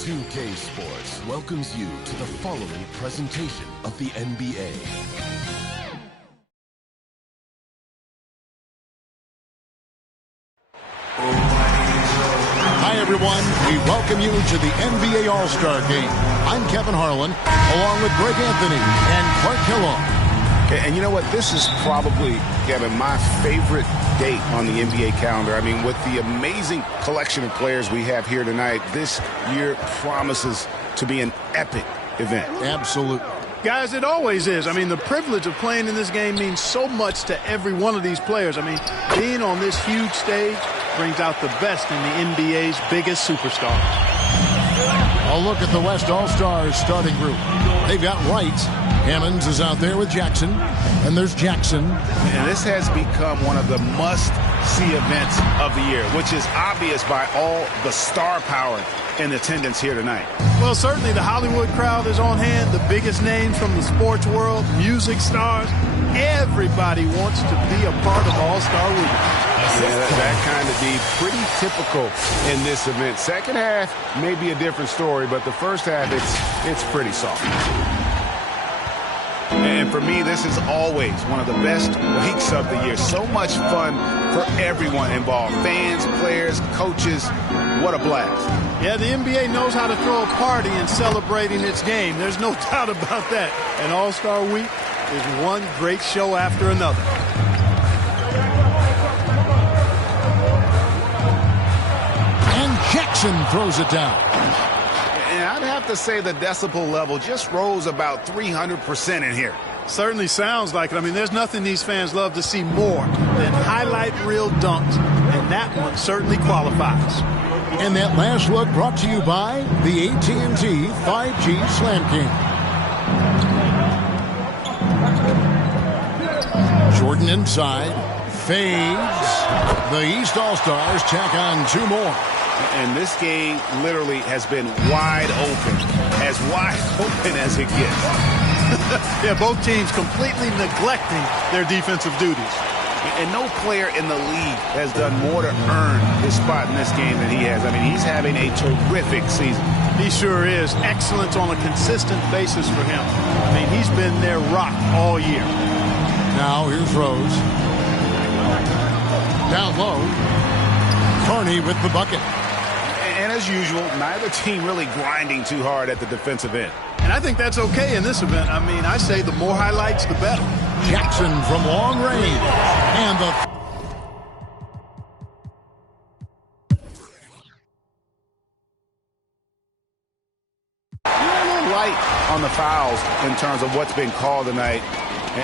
Nba2k Sports welcomes you to the following presentation of the NBA. Hi, everyone. We welcome you to the NBA All-Star Game. I'm Kevin Harlan, along with Greg Anthony and Clark Kellogg. And you know what? This is probably, Kevin, my favorite date on the NBA calendar. I mean, with the amazing collection of players we have here tonight, this year promises to be an epic event. Absolutely. Guys, it always is. I mean, the privilege of playing in this game means so much to every one of these players. I mean, being on this huge stage brings out the best in the NBA's biggest superstars. A look at the West All-Stars starting group. They've got Wright. Hammonds is out there with Jackson. And there's Jackson. And this has become one of the must-see events of the year, which is obvious by all the star power in attendance here tonight. Well, certainly the Hollywood crowd is on hand. The biggest names from the sports world, music stars. Everybody wants to be a part of All-Star Week. Yeah, that kind of deed, pretty typical in this event. Second half may be a different story, but the first half, it's pretty soft. And for me, this is always one of the best weeks of the year. So much fun for everyone involved. Fans, players, coaches. What a blast. Yeah, the NBA knows how to throw a party in celebrating its game. There's no doubt about that. And All-Star Week is one great show after another. And Jackson throws it down. And I'd have to say the decibel level just rose about 300% in here. Certainly sounds like it. I mean, there's nothing these fans love to see more than highlight reel dunks, and that one certainly qualifies. And that last look brought to you by the AT&T 5G Slam King. Jordan inside, fades. The East All-Stars tack on two more. And this game literally has been wide open as it gets. Yeah, both teams completely neglecting their defensive duties. And no player in the league has done more to earn his spot in this game than he has. I mean, he's having a terrific season. He sure is. Excellence on a consistent basis for him. I mean, he's been their rock all year. Now here's Rose. Down low. Carney with the bucket. And as usual, neither team really grinding too hard at the defensive end. And I think that's okay in this event. I mean, I say the more highlights, the better. Jackson from long range. And the... a little light on the fouls in terms of what's been called tonight.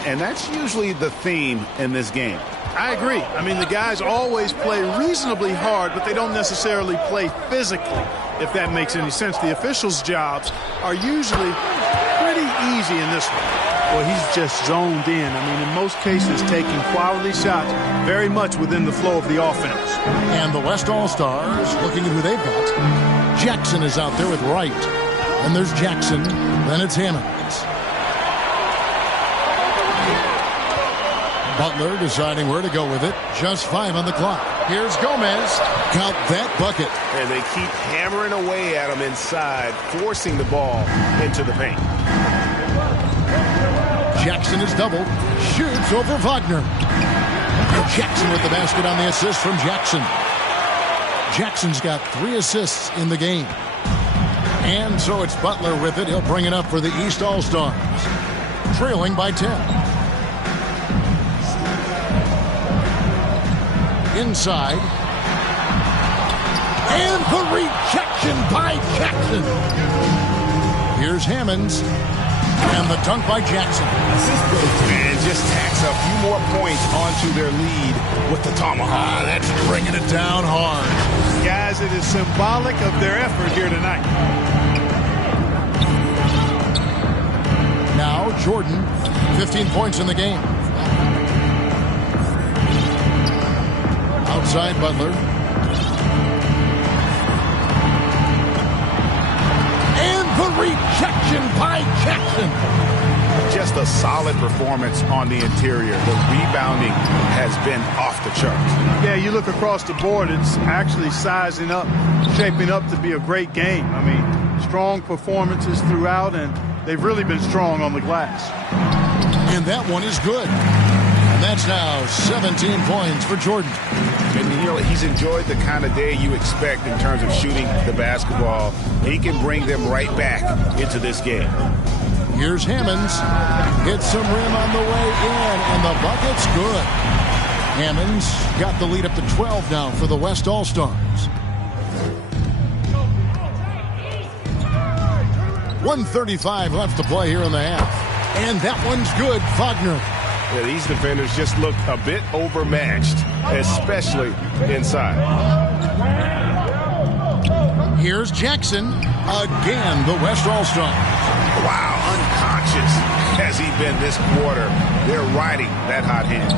And that's usually the theme in this game. I agree. I mean, the guys always play reasonably hard, but they don't necessarily play physically, if that makes any sense. The officials' jobs are usually pretty easy in this one. Well, he's just zoned in. I mean, in most cases, taking quality shots very much within the flow of the offense. And the West All-Stars, looking at who they've got. Jackson is out there with Wright. And there's Jackson. Then it's Hammonds. Butler deciding where to go with it. Just 5 on the clock. Here's Gomez. Count that bucket. And they keep hammering away at him inside, forcing the ball into the paint. Jackson is doubled. Shoots over Wagner. Jackson with the basket on the assist from Jackson. Jackson's got 3 assists in the game. And so it's Butler with it. He'll bring it up for the East All-Stars. Trailing by 10. Inside. And the rejection by Jackson. Here's Hammonds. And the dunk by Jackson. And just tacks a few more points onto their lead with the tomahawk. That's bringing it down hard. Guys, it is symbolic of their effort here tonight. Now Jordan, 15 points in the game. Outside Butler. And the rejection by Jackson. Just a solid performance on the interior. The rebounding has been off the charts. Yeah, you look across the board, it's actually sizing up, shaping up to be a great game. I mean, strong performances throughout, and they've really been strong on the glass. And that one is good. And that's now 17 points for Jordan. And, you know, he's enjoyed the kind of day you expect in terms of shooting the basketball. He can bring them right back into this game. Here's Hammonds. Hits some rim on the way in, and the bucket's good. Hammonds got the lead up to 12 now for the West All-Stars. 1:35 left to play here in the half. And that one's good. Wagner. Yeah, these defenders just look a bit overmatched, especially inside. Here's Jackson. Again, the West All-Stars. Wow, unconscious has he been this quarter. They're riding that hot hand.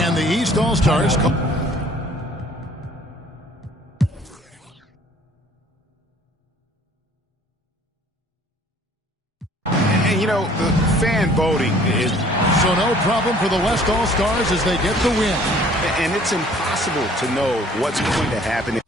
And the East All-Stars come. And, you know, the fan voting is... So no problem for the West All-Stars as they get the win. And it's impossible to know what's going to happen.